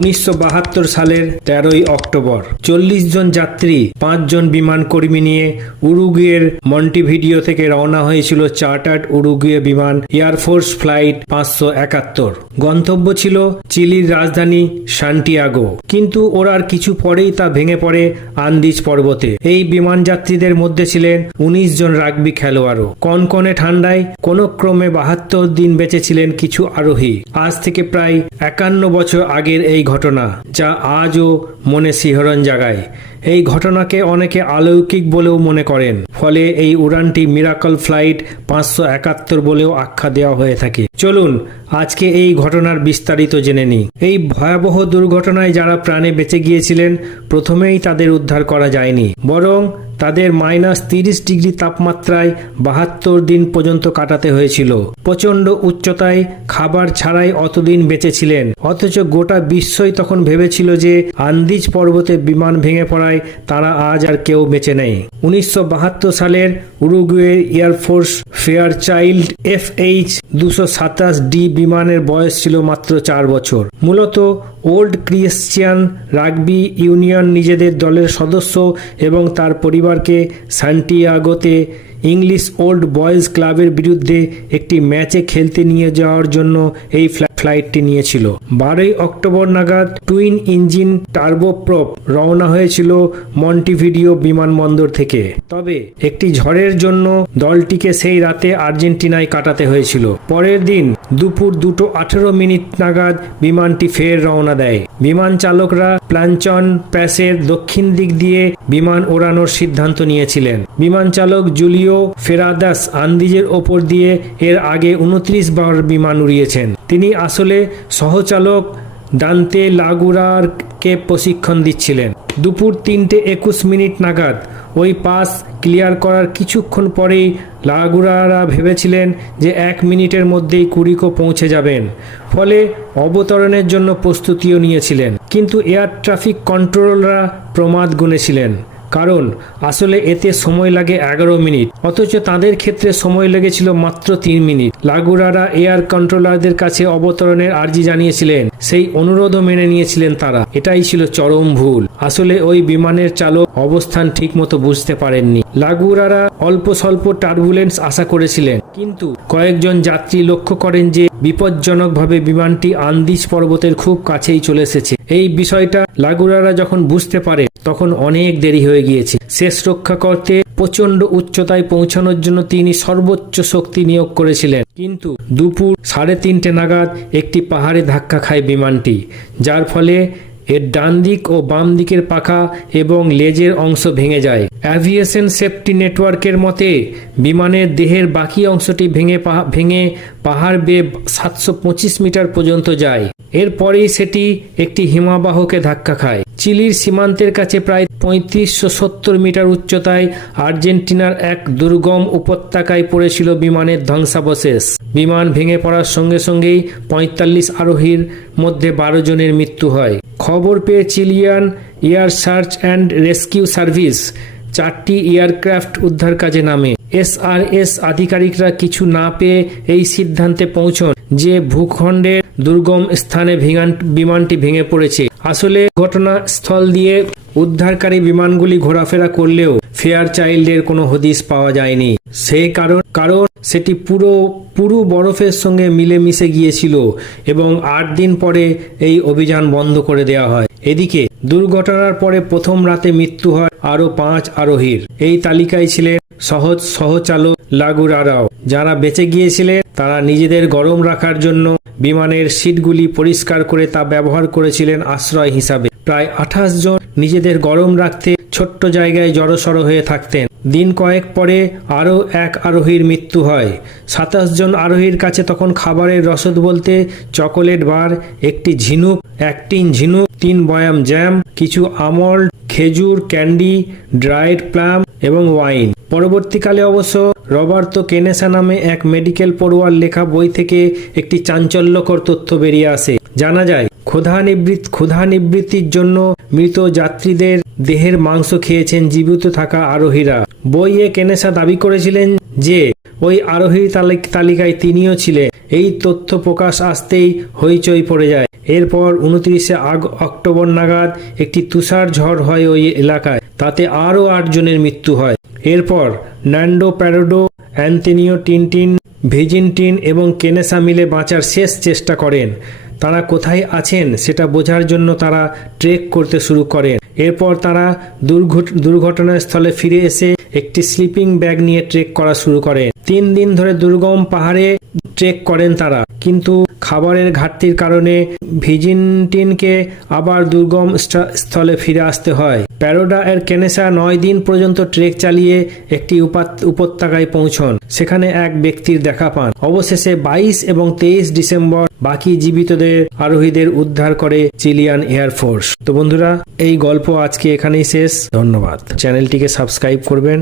উনিশশো বাহাত্তর সালের তেরোই অক্টোবর। চল্লিশ জন যাত্রী পাঁচজন বিমান কর্মী নিয়ে উরুগুয়ের মন্টিভিডিও থেকে রওনা হয়েছিল চার্টার্ড উরুগুয়ে বিমান এয়ারফোর্স ফ্লাইট পাঁচশো একাত্তর। গন্তব্য ছিল চিলির রাজধানী সান্টিয়াগো। কিন্তু ওরার কিছু পরেই তা ভেঙে পড়ে আন্দিজ পর্বতে। এই বিমান যাত্রীদের মধ্যে ছিলেন উনিশ জন রাগবি খেলোয়াড়ও। কনকনে ঠান্ডায় কোন ক্রমে বাহাত্তর দিন বেঁচেছিলেন কিছু আরোহী। আজ থেকে প্রায় একান্ন বছর আগের এই ঘটনা, যা আজও মনে শিহরণ জাগায়। এই ঘটনাকে অনেকে অলৌকিক বলেও মনে করেন। ফলে এই উড়ানটি মিরাকল ফ্লাইট পাঁচশো একাত্তর বলেও আখ্যা দেওয়া হয়ে থাকে। চলুন, আজকে এই ঘটনার বিস্তারিত জেনে নিই। এই ভয়াবহ দুর্ঘটনায় যারা প্রাণে বেঁচে গিয়েছিলেন, প্রথমেই তাদের উদ্ধার করা যায়নি। বরং তাদের মাইনাস তিরিশ ডিগ্রি তাপমাত্রায় বাহাত্তর দিন পর্যন্ত কাটাতে হয়েছিল। প্রচণ্ড উচ্চতায় খাবার ছাড়াই অতদিন বেঁচেছিলেন। অথচ গোটা বিশ্বই তখন ভেবেছিল যে আন্দিজ পর্বতে বিমান ভেঙে পড়ায় তারা আজ আর কেউ বেঁচে নেই। উনিশশো বাহাত্তর সালের Uruguay air force Fairchild F H দুশো ডি বিমানের বয়স ছিল মাত্র চার বছর। মূলত ওল্ড ক্রিশ্চিয়ান রাগবি ইউনিয়ন নিজেদের দলের সদস্য এবং তার পরিবারকে সান্টিয়াগোতে ইংলিশ ওল্ড বয়েজ ক্লাবের বিরুদ্ধে একটি ম্যাচে খেলতে নিয়ে যাওয়ার জন্য এই ফ্লা- ফ্লাইটটি নিয়েছিল। বারোই অক্টোবর নাগাদ টুইন ইঞ্জিন টার্বোপ্রপ রওনা হয়েছিল মন্টিভিডিও বিমানবন্দর থেকে। তবে একটি ঝড়ের জন্য দলটিকে সেই রাতে আর্জেন্টিনায় কাটাতে হয়েছিল। পরের দিন দুপুর দুটো আঠেরো মিনিট নাগাদ বিমানটি ফের রওনা দেয়। বিমান চালকরা প্লাঞ্চন প্যাসের দক্ষিণ দিক দিয়ে বিমান ওড়ানোর সিদ্ধান্ত নিয়েছিলেন। বিমান চালক জুলিও ফেরাদাস আন্দিজের ওপর দিয়ে এর আগে উনত্রিশ বার বিমান উড়িয়েছেন। তিনি আসলে সহচালক দান্তে লাগুরারকে প্রশিক্ষণ দিচ্ছিলেন। দুপুর তিনটে একুশ মিনিট নাগাদ। ওই পাস ক্লিয়ার করার কিছুক্ষণ পরেই লাগুরারা ভেবেছিলেন যে এক মিনিটের মধ্যেই কুড়িকো পৌঁছে যাবেন। ফলে অবতরণের জন্য প্রস্তুতিও নিয়েছিলেন। কিন্তু এয়ার ট্রাফিক কন্ট্রোলরা প্রমাদ গুনেছিলেন। কারণ আসলে এতে সময় লাগে এগারো মিনিট। অথচ তাদের ক্ষেত্রে সময় লেগেছিল মাত্র তিন মিনিট। লাগুরারা এয়ার কন্ট্রোলারদের কাছে অবতরণের আর্জি জানিয়েছিলেন। সেই অনুরোধও মেনে নিয়েছিলেন তারা। এটাই ছিল চরম ভুল। আসলে ওই বিমানের চালক অবস্থান ঠিকমতো বুঝতে পারেননি। লাগুরারা অল্প স্বল্প টার্বুলেন্স আশা করেছিলেন। কিন্তু কয়েকজন যাত্রী লক্ষ্য করেন যে বিপজ্জনকভাবে বিমানটি আন্দিজ পর্বতের খুব কাছেই চলে এসেছে। এই বিষয়টা লাগুরারা যখন বুঝতে পারে তখন অনেক দেরি হয়ে গিয়েছে। শেষ রক্ষা করতে প্রচণ্ড উচ্চতায় পৌঁছানোর জন্য তিনি সর্বোচ্চ শক্তি নিয়োগ করেছিলেন। কিন্তু দুপুর সাড়ে তিনটে নাগাদ একটি পাহাড়ে ধাক্কা খায় বিমানটি, যার ফলে এর ডান দিক ও বাম দিকের পাখা এবং লেজের অংশ ভেঙে যায়। অ্যাভিয়েশন সেফটি নেটওয়ার্কের মতে বিমানের দেহের বাকি অংশটি ভেঙে ভেঙে পাহাড় বেয়ে সাতশো পঁচিশ মিটার পর্যন্ত যায়। এরপরেই সেটি একটি হিমাবাহকে ধাক্কা খায়। চিলির সীমান্তের কাছে প্রায় পঁয়ত্রিশশো সত্তর মিটার উচ্চতায় আর্জেন্টিনার এক দুর্গম উপত্যকায় পড়েছিল বিমানের ধ্বংসাবশেষ। বিমান ভেঙে পড়ার সঙ্গে সঙ্গেই পঁয়তাল্লিশ আরোহীর মধ্যে বারো জনের মৃত্যু হয়। খবর পেয়ে Chilean air search and rescue service চারটি এয়ারক্রাফট উদ্ধার কাজে নামে। এসআরএস আধিকারিকরা কিছু না পেয়ে এই সিদ্ধান্তে পৌঁছন যে ভূখণ্ডের দুর্গম স্থানে বিমানটি ভেঙে পড়েছে। আসলে ঘটনাস্থল দিয়ে উদ্ধারকারী বিমানগুলি ঘোরাফেরা করলেও ফেয়ার চাইল্ডের কোনো হদিস পাওয়া যায়নি। সেই কারণ কারণ সেটি পুরো পুরো বরফের সঙ্গে মিলেমিশে গিয়েছিল এবং আট দিন পরে এই অভিযান বন্ধ করে দেওয়া হয়। এদিকে দুর্ঘটনার পরে প্রথম রাতে মৃত্যু হয় আরও পাঁচ আরোহীর। এই তালিকায় ছিলেন সহজ, সহচালক লাগুরারাও যারা বেঁচে গিয়েছিলেন, তারা নিজেদের গরম রাখার জন্য বিমানের সিটগুলি পরিষ্কার করে তা ব্যবহার করেছিলেন আশ্রয় হিসাবে। প্রায় আঠাশ জন নিজেদের গরম রাখতে ছোট্ট জায়গায় জড়সড় হয়ে থাকতেন। দিন কয়েক পরে আরও এক আরোহীর মৃত্যু হয়। সাতাশ জন আরোহীর কাছে তখন খাবারের রসদ বলতে চকোলেট বার, একটি ঝিনুক, এক টিন ঝিনুক, তিন বয়াম জ্যাম, কিছু আমল, খেজুর, ক্যান্ডি ড্রাইড প্লাম এবং ওয়াইন। পরবর্তীকালে অবশ্য রবার্তো কেনেসা নামে এক মেডিকেল পড়ুয়ার লেখা বই থেকে একটি চাঞ্চল্যকর তথ্য বেরিয়ে আসে। জানা যায় ক্ষুধা নিবৃত্ত ক্ষুধা নিবৃত্তির জন্য মৃত যাত্রীদের দেহের মাংস খেয়েছেন জীবিত থাকা আরোহীরা। বইয়ে কেনেসা দাবি করেছিলেন যে, ওই আরোহী তালিকায় তিনিও ছিলেন। এই তথ্য প্রকাশ আসতেই হইচই পড়ে যায়। এরপর উনত্রিশে আগ অক্টোবর নাগাদ একটি তুষার ঝড় হয় ওই এলাকায়। তাতে আরও আটজনের মৃত্যু হয়। এরপর ন্যান্ডো প্যারোডো, অ্যান্থনিও টিনটিন, ভিজিনটিন এবং কেনেসা মিলে বাঁচার শেষ চেষ্টা করেন। তারা কোথায় আছেন সেটা বোঝার জন্য তারা ট্রেক করতে শুরু করেন। এরপর তারা দুর্ঘট দুর্ঘটনাস্থলে ফিরে এসে একটি স্লিপিং ব্যাগ নিয়ে ট্রেক করা শুরু করেন। তিন দিন ধরে দুর্গম পাহাড়ে ট্রেক করেন তারা। কিন্তু খাবারের ঘাটতির কারণে ভিজিনটিনকে আবার দুর্গম স্থলে ফিরে আসতে হয়। প্যারোডা এর কেনেসা নয় দিন পর্যন্ত ট্রেক চালিয়ে একটি উপাত- উপত্যকায় পৌঁছন। সেখানে এক ব্যক্তির দেখা পান। অবশেষে বাইশ এবং তেইশ ডিসেম্বর বাকি জীবিতদের আরোহীদের উদ্ধার করে চিলিয়ান এয়ারফোর্স তো বন্ধুরা, এই গল্প আজকে এখানেই শেষ। ধন্যবাদ। চ্যানেলটিকে সাবস্ক্রাইব করবেন।